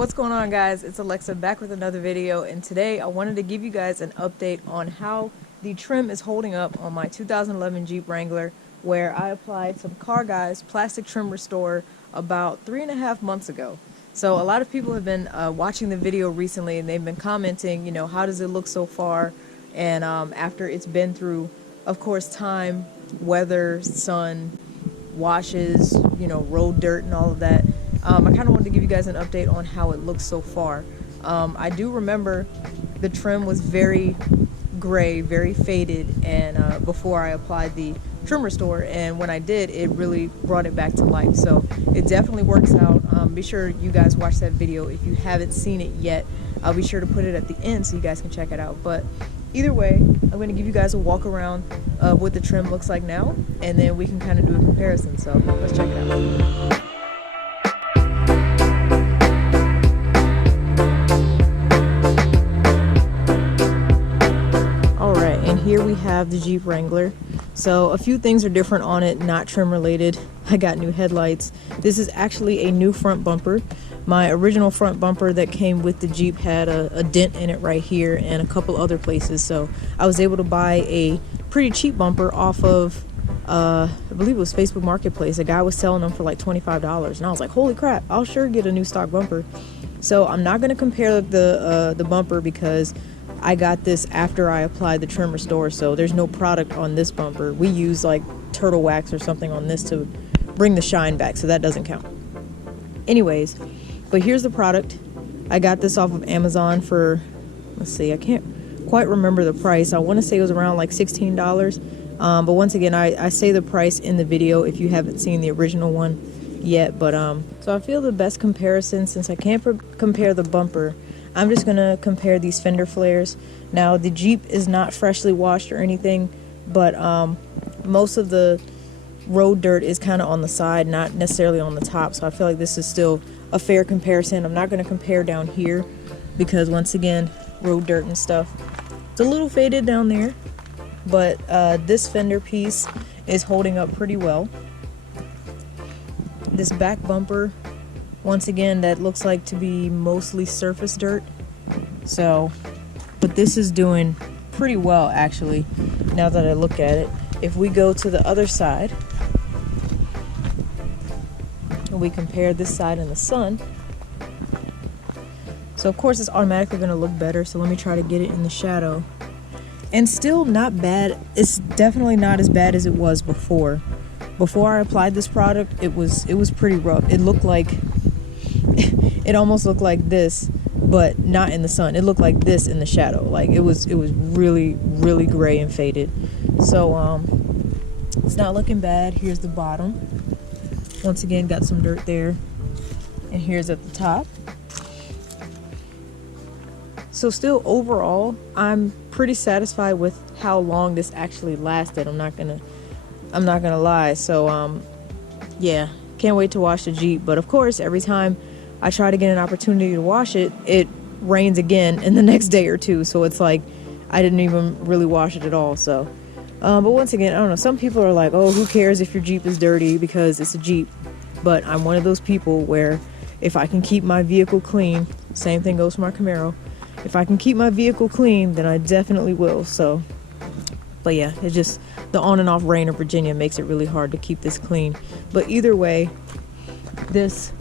What's going on, guys? It's Alexa back with another video, and today I wanted to give you guys an update on how the trim is holding up on my 2011 Jeep Wrangler, where I applied some Car Guys plastic trim restore about 3.5 months ago. So a lot of people have been watching the video recently, and they've been commenting, you know, how does it look so far? And after it's been through, of course, time, weather, sun, washes, you know, road dirt and all of that. I kind of wanted to give you guys an update on how it looks so far. I do remember the trim was very gray, very faded, and before I applied the trim restore, and when I did, it really brought it back to life. So it definitely works out. Be sure you guys watch that video if you haven't seen it yet. I'll be sure to put it at the end so you guys can check it out. But either way, I'm going to give you guys a walk around of what the trim looks like now, and then we can kind of do a comparison. So let's check it out. Here we have the Jeep Wrangler. So a few things are different on it, not trim related. I got new headlights. This is actually a new front bumper. My original front bumper that came with the Jeep had a dent in it right here and a couple other places. So I was able to buy a pretty cheap bumper off of, I believe it was Facebook Marketplace. A guy was selling them for like $25, and I was like, holy crap, I'll sure get a new stock bumper. So I'm not going to compare the bumper because I got this after I applied the trim restore, so there's no product on this bumper. We use like turtle wax or something on this to bring the shine back, so that doesn't count. Anyways, but here's the product. I got this off of Amazon for, let's see, I can't quite remember the price. I want to say it was around like $16. But once again, I say the price in the video if you haven't seen the original one yet. But so I feel the best comparison, since I can't compare the bumper, I'm just going to compare these fender flares. Now, the Jeep is not freshly washed or anything, but most of the road dirt is kind of on the side, not necessarily on the top, so I feel like this is still a fair comparison. I'm not going to compare down here because, once again, road dirt and stuff. It's a little faded down there, but this fender piece is holding up pretty well. This back bumper, once again, that looks like to be mostly surface dirt. So, but this is doing pretty well actually, now that I look at it. If we go to the other side, and we compare this side in the sun, so of course it's automatically going to look better, so let me try to get it in the shadow. And still not bad. It's definitely not as bad as it was before. Before I applied this product, it was pretty rough. It looked like it almost looked like this, but not in the sun. It looked like this in the shadow. Like it was really, really gray and faded. So it's not looking bad. Here's the bottom. Once again, got some dirt there, and here's at the top. So still, overall, I'm pretty satisfied with how long this actually lasted. I'm not gonna lie. So yeah, can't wait to wash the Jeep. But of course, every time I try to get an opportunity to wash it, it rains again in the next day or two. So it's like I didn't even really wash it at all. So but once again, I don't know, some people are like, oh, who cares if your Jeep is dirty because it's a Jeep. But I'm one of those people where if I can keep my vehicle clean, same thing goes for my Camaro, if I can keep my vehicle clean, then I definitely will. So, but yeah, it's just the on and off rain of Virginia makes it really hard to keep this clean. But either way, this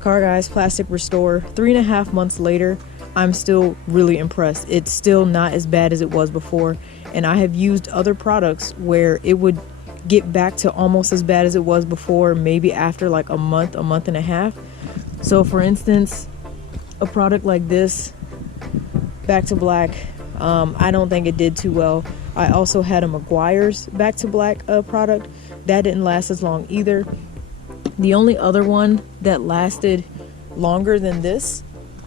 Car Guys plastic restore, 3.5 months later, I'm still really impressed. It's still not as bad as it was before, and I have used other products where it would get back to almost as bad as it was before, maybe after like a month and a half. So for instance, a product like this, Back to Black, I don't think it did too well. I also had a Meguiar's Back to Black product. That didn't last as long either. The only other one that lasted longer than this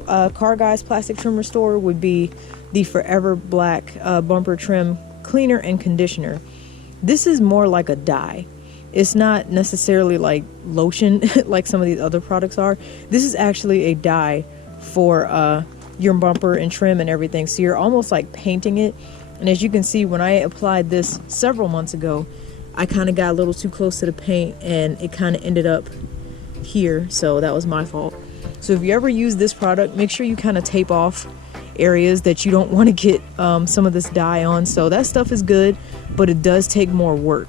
Car Guys plastic trim restore would be the Forever Black bumper trim cleaner and conditioner. This is more like a dye. It's not necessarily like lotion like some of these other products are. This is actually a dye for your bumper and trim and everything. So you're almost like painting it. And as you can see, when I applied this several months ago, I kind of got a little too close to the paint and it kind of ended up here, so that was my fault. So if you ever use this product, make sure you kind of tape off areas that you don't want to get some of this dye on. So that stuff is good, but it does take more work.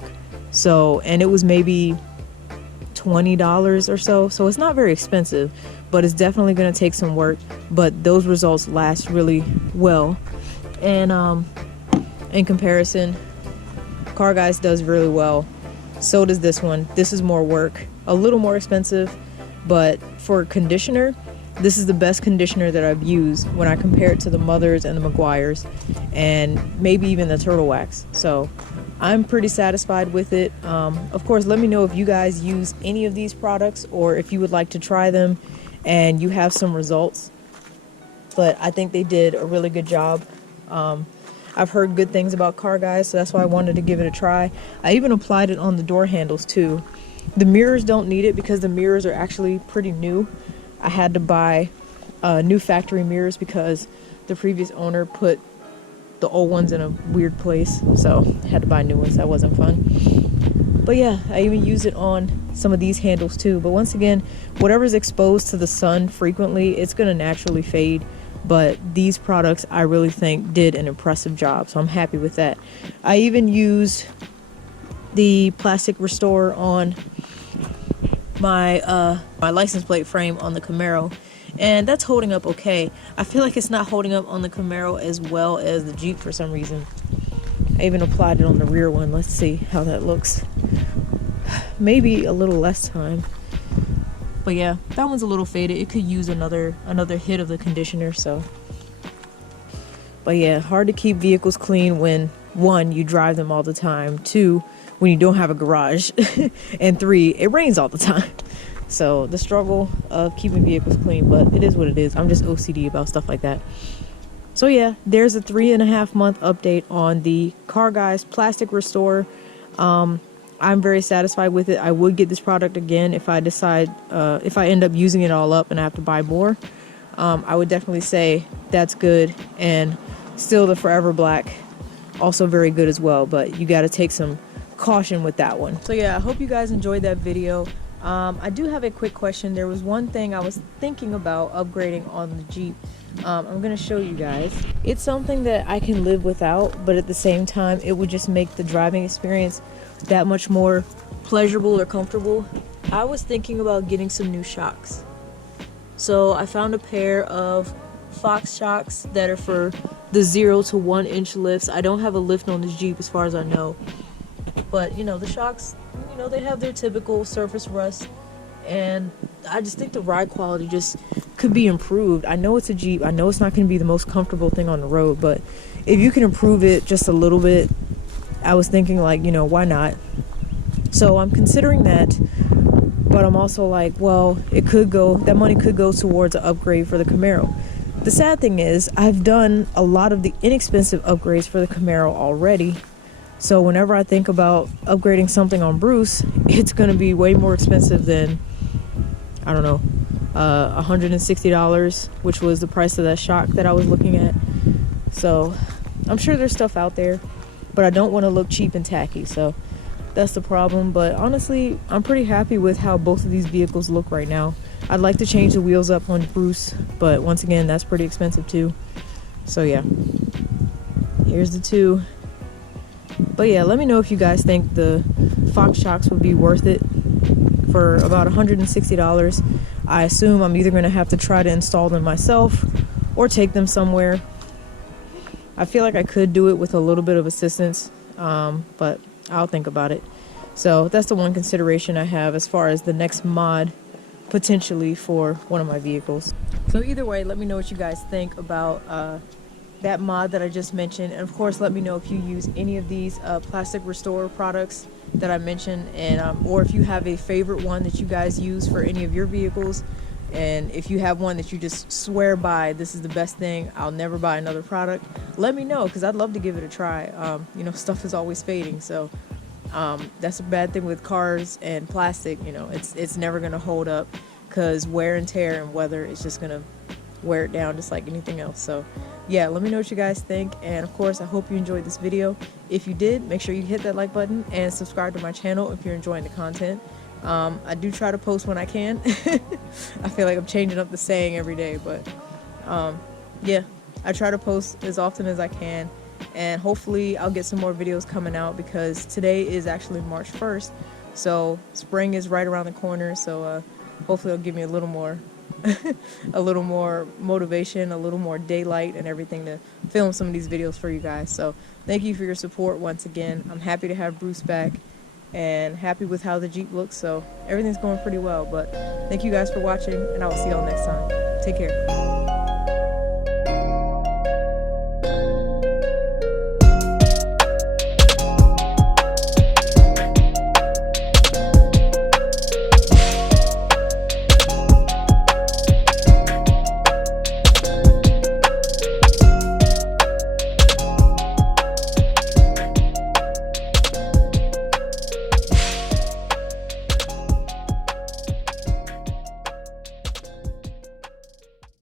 So, and it was maybe $20 or so. So it's not very expensive, but it's definitely going to take some work. But those results last really well. And in comparison, Car Guys does really well. So does this one. This is more work, a little more expensive, but for conditioner, this is the best conditioner that I've used when I compare it to the Mothers and the Meguiar's, and maybe even the Turtle Wax. So I'm pretty satisfied with it. Of course, let me know if you guys use any of these products or if you would like to try them and you have some results. But I think they did a really good job. I've heard good things about Car Guys, so that's why I wanted to give it a try. I even applied it on the door handles too. The mirrors don't need it because the mirrors are actually pretty new. I had to buy new factory mirrors because the previous owner put the old ones in a weird place, so I had to buy new ones. That wasn't fun. But yeah, I even use it on some of these handles too. But once again, whatever's exposed to the sun frequently, it's going to naturally fade. But these products I really think did an impressive job, so I'm happy with that. I even use the plastic restorer on my license plate frame on the Camaro, and that's holding up okay. I feel like it's not holding up on the Camaro as well as the Jeep for some reason. I even applied it on the rear one. Let's see how that looks. Maybe a little less time. But yeah, that one's a little faded. It could use another hit of the conditioner. So, but yeah, hard to keep vehicles clean when 1, you drive them all the time, 2, when you don't have a garage, and 3, it rains all the time. So the struggle of keeping vehicles clean, but it is what it is. I'm just OCD about stuff like that. So yeah, there's a 3.5 month update on the Car Guys plastic restore. I'm very satisfied with it. I would get this product again if I decide, if I end up using it all up and I have to buy more. I would definitely say that's good. And still the Forever Black, also very good as well, but you got to take some caution with that one. So yeah, I hope you guys enjoyed that video. I do have a quick question. There was one thing I was thinking about upgrading on the Jeep. I'm gonna show you guys. It's something that I can live without, but at the same time it would just make the driving experience that much more pleasurable or comfortable. I was thinking about getting some new shocks. So I found a pair of Fox shocks that are for the 0 to 1 inch lifts. I don't have a lift on this Jeep as far as I know, but you know, the shocks, you know, they have their typical surface rust, and I just think the ride quality just could be improved. I know it's a Jeep, I know it's not going to be the most comfortable thing on the road, but if you can improve it just a little bit, I was thinking, like, you know, why not? So I'm considering that, but I'm also like, well, it could go, that money could go towards an upgrade for the Camaro. The sad thing is, I've done a lot of the inexpensive upgrades for the Camaro already. So whenever I think about upgrading something on Bruce, it's going to be way more expensive than, I don't know, $160, which was the price of that shock that I was looking at. So I'm sure there's stuff out there, but I don't want to look cheap and tacky. So that's the problem. But honestly, I'm pretty happy with how both of these vehicles look right now. I'd like to change the wheels up on Bruce, but once again, that's pretty expensive too. So yeah, here's the two. But yeah, let me know if you guys think the Fox shocks would be worth it for about $160. I assume I'm either going to have to try to install them myself or take them somewhere. I feel like I could do it with a little bit of assistance, but I'll think about it. So that's the one consideration I have as far as the next mod potentially for one of my vehicles. So either way, let me know what you guys think about that mod that I just mentioned, and of course let me know if you use any of these plastic restorer products that I mentioned, and or if you have a favorite one that you guys use for any of your vehicles, and if you have one that you just swear by, this is the best thing, I'll never buy another product, let me know, because I'd love to give it a try. You know, stuff is always fading, so that's a bad thing with cars and plastic. You know, it's never gonna hold up, because wear and tear and weather is just gonna wear it down just like anything else. So yeah, let me know what you guys think, and of course I hope you enjoyed this video. If you did, make sure you hit that like button and subscribe to my channel if you're enjoying the content. I do try to post when I can. I feel like I'm changing up the saying every day, but yeah, I try to post as often as I can, and hopefully I'll get some more videos coming out, because today is actually March 1st, so spring is right around the corner. So hopefully it'll give me a little more a little more motivation, a little more daylight and everything to film some of these videos for you guys. So thank you for your support once again. I'm happy to have Bruce back and happy with how the Jeep looks, so everything's going pretty well. But thank you guys for watching, and I will see y'all next time. Take care.